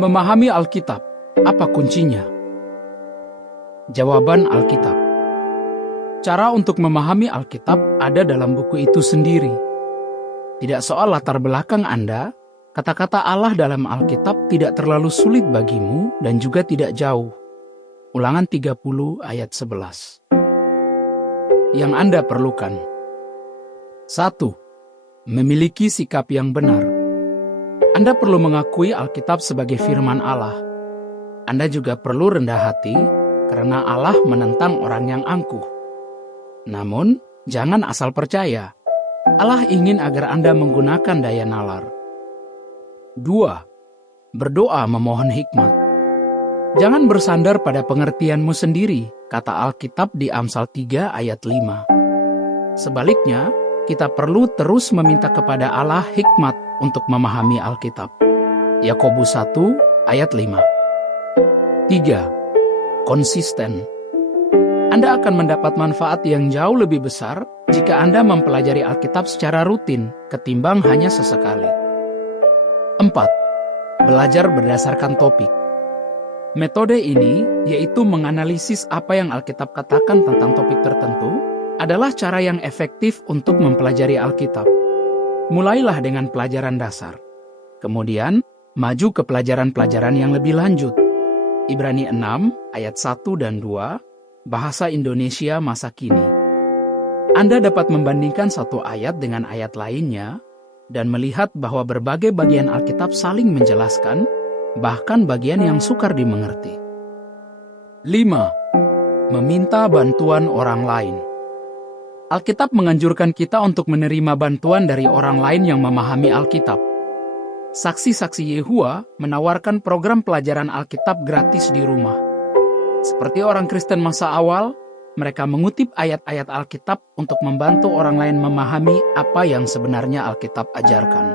Memahami Alkitab, apa kuncinya? Jawaban Alkitab. Cara untuk memahami Alkitab ada dalam buku itu sendiri. Tidak soal latar belakang Anda, kata-kata Allah dalam Alkitab tidak terlalu sulit bagimu dan juga tidak jauh. Ulangan 30 ayat 11. Yang Anda perlukan. 1. Memiliki sikap yang benar. Anda perlu mengakui Alkitab sebagai firman Allah. Anda juga perlu rendah hati karena Allah menentang orang yang angkuh. Namun, jangan asal percaya. Allah ingin agar Anda menggunakan daya nalar. 2. Berdoa memohon hikmat. Jangan bersandar pada pengertianmu sendiri, kata Alkitab di Amsal 3 ayat 5. Sebaliknya, kita perlu terus meminta kepada Allah hikmat untuk memahami Alkitab. Yakobus 1 ayat 5. 3. Konsisten. Anda akan mendapat manfaat yang jauh lebih besar jika Anda mempelajari Alkitab secara rutin ketimbang hanya sesekali. 4. Belajar berdasarkan topik. Metode ini, yaitu menganalisis apa yang Alkitab katakan tentang topik tertentu, adalah cara yang efektif untuk mempelajari Alkitab. Mulailah dengan pelajaran dasar. Kemudian, maju ke pelajaran-pelajaran yang lebih lanjut. Ibrani 6 ayat 1 dan 2, Bahasa Indonesia masa kini. Anda dapat membandingkan satu ayat dengan ayat lainnya dan melihat bahwa berbagai bagian Alkitab saling menjelaskan, bahkan bagian yang sukar dimengerti. 5. Meminta bantuan orang lain. Alkitab menganjurkan kita untuk menerima bantuan dari orang lain yang memahami Alkitab. Saksi-saksi Yehua menawarkan program pelajaran Alkitab gratis di rumah. Seperti orang Kristen masa awal, mereka mengutip ayat-ayat Alkitab untuk membantu orang lain memahami apa yang sebenarnya Alkitab ajarkan.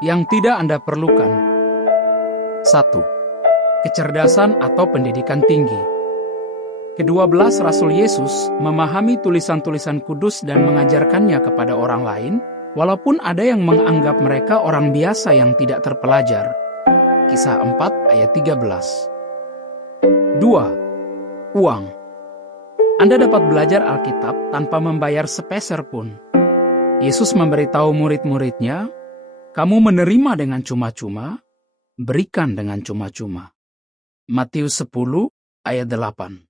Yang tidak Anda perlukan. 1. Kecerdasan atau pendidikan tinggi. Ke-12 Rasul Yesus memahami tulisan-tulisan kudus dan mengajarkannya kepada orang lain, walaupun ada yang menganggap mereka orang biasa yang tidak terpelajar. Kisah 4 ayat 13. 2. Uang. Anda dapat belajar Alkitab tanpa membayar sepeser pun. Yesus memberitahu murid-muridnya, "Kamu menerima dengan cuma-cuma, berikan dengan cuma-cuma." Matius 10 ayat 8.